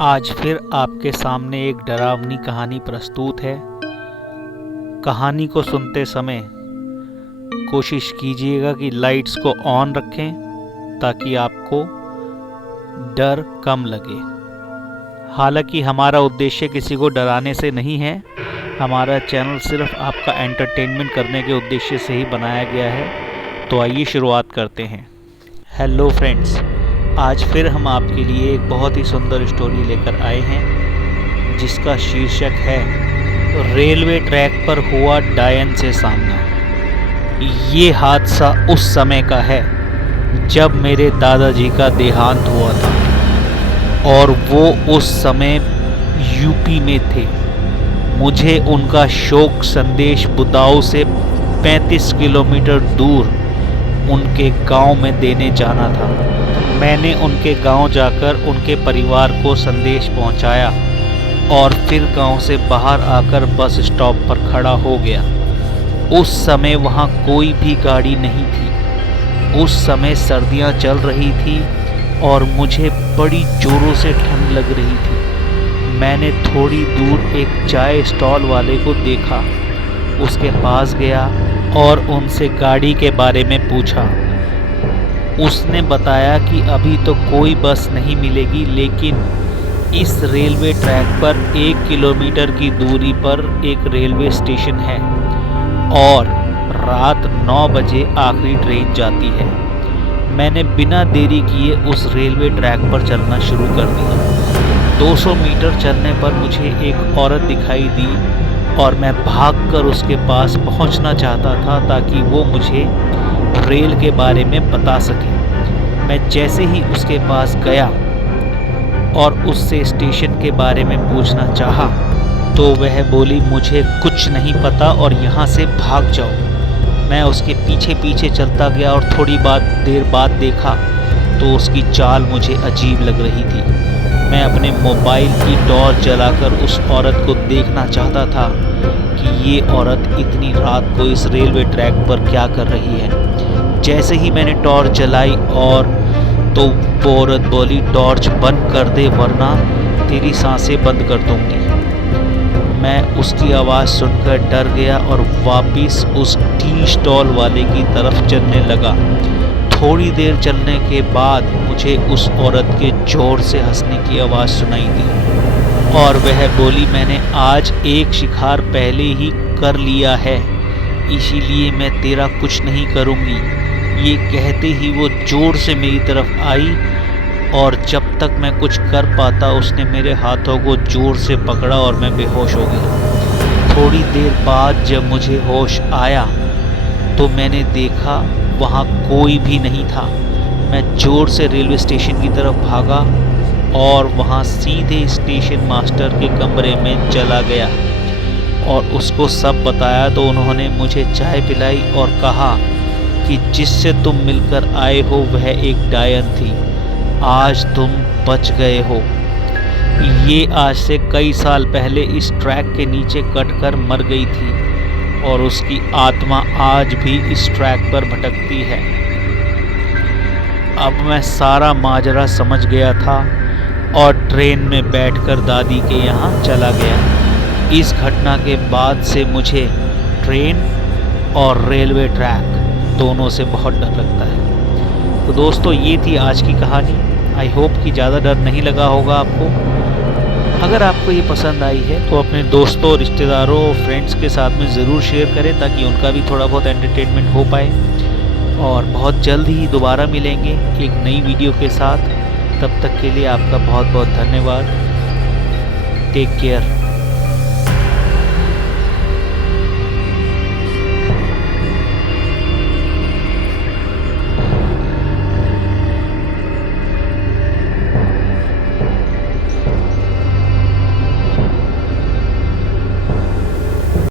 आज फिर आपके सामने एक डरावनी कहानी प्रस्तुत है। कहानी को सुनते समय कोशिश कीजिएगा कि लाइट्स को ऑन रखें ताकि आपको डर कम लगे। हालांकि हमारा उद्देश्य किसी को डराने से नहीं है, हमारा चैनल सिर्फ आपका एंटरटेनमेंट करने के उद्देश्य से ही बनाया गया है। तो आइए शुरुआत करते हैं। हेलो फ्रेंड्स, आज फिर हम आपके लिए एक बहुत ही सुंदर स्टोरी लेकर आए हैं जिसका शीर्षक है रेलवे ट्रैक पर हुआ डायन से सामना। ये हादसा उस समय का है जब मेरे दादाजी का देहांत हुआ था और वो उस समय यूपी में थे। मुझे उनका शोक संदेश बुदाऊ से 35 किलोमीटर दूर उनके गांव में देने जाना था। मैंने उनके गांव जाकर उनके परिवार को संदेश पहुंचाया और फिर गांव से बाहर आकर बस स्टॉप पर खड़ा हो गया। उस समय वहां कोई भी गाड़ी नहीं थी। उस समय सर्दियां चल रही थी और मुझे बड़ी जोरों से ठंड लग रही थी। मैंने थोड़ी दूर एक चाय स्टॉल वाले को देखा, उसके पास गया और उनसे गाड़ी के बारे में पूछा। उसने बताया कि अभी तो कोई बस नहीं मिलेगी, लेकिन इस रेलवे ट्रैक पर 1 किलोमीटर की दूरी पर एक रेलवे स्टेशन है और रात 9 बजे आखिरी ट्रेन जाती है। मैंने बिना देरी किए उस रेलवे ट्रैक पर चलना शुरू कर दिया। 200 मीटर चलने पर मुझे एक औरत दिखाई दी और मैं भागकर उसके पास पहुंचना चाहता था ताकि वो मुझे रेल के बारे में बता सके। मैं जैसे ही उसके पास गया और उससे स्टेशन के बारे में पूछना चाहा तो वह बोली, मुझे कुछ नहीं पता और यहाँ से भाग जाओ। मैं उसके पीछे पीछे चलता गया और थोड़ी देर बाद देखा तो उसकी चाल मुझे अजीब लग रही थी। मैं अपने मोबाइल की टॉर्च जलाकर उस औरत को देखना चाहता था कि ये औरत इतनी रात को इस रेलवे ट्रैक पर क्या कर रही है। जैसे ही मैंने टॉर्च जलाई और तो वो औरत बोली, टॉर्च बंद कर दे वरना तेरी सांसें बंद कर दूंगी। मैं उसकी आवाज़ सुनकर डर गया और वापस उस टी स्टॉल वाले की तरफ चलने लगा। थोड़ी देर चलने के बाद मुझे उस औरत के जोर से हंसने की आवाज़ सुनाई दी और वह बोली, मैंने आज एक शिकार पहले ही कर लिया है, इसीलिए मैं तेरा कुछ नहीं करूँगी। ये कहते ही वो जोर से मेरी तरफ आई और जब तक मैं कुछ कर पाता उसने मेरे हाथों को जोर से पकड़ा और मैं बेहोश हो गया। थोड़ी देर बाद जब मुझे होश आया तो मैंने देखा वहाँ कोई भी नहीं था। मैं जोर से रेलवे स्टेशन की तरफ भागा और वहाँ सीधे स्टेशन मास्टर के कमरे में चला गया और उसको सब बताया। तो उन्होंने मुझे चाय पिलाई और कहा कि जिससे तुम मिलकर आए हो वह एक डायन थी, आज तुम बच गए हो। ये आज से कई साल पहले इस ट्रैक के नीचे कटकर मर गई थी और उसकी आत्मा आज भी इस ट्रैक पर भटकती है। अब मैं सारा माजरा समझ गया था और ट्रेन में बैठकर दादी के यहाँ चला गया। इस घटना के बाद से मुझे ट्रेन और रेलवे ट्रैक दोनों से बहुत डर लगता है। तो दोस्तों, ये थी आज की कहानी। आई होप कि ज़्यादा डर नहीं लगा होगा आपको। अगर आपको ये पसंद आई है तो अपने दोस्तों, रिश्तेदारों और फ्रेंड्स के साथ में ज़रूर शेयर करें ताकि उनका भी थोड़ा बहुत एंटरटेनमेंट हो पाए। और बहुत जल्द ही दोबारा मिलेंगे एक नई वीडियो के साथ। तब तक के लिए आपका बहुत बहुत धन्यवाद। Take care.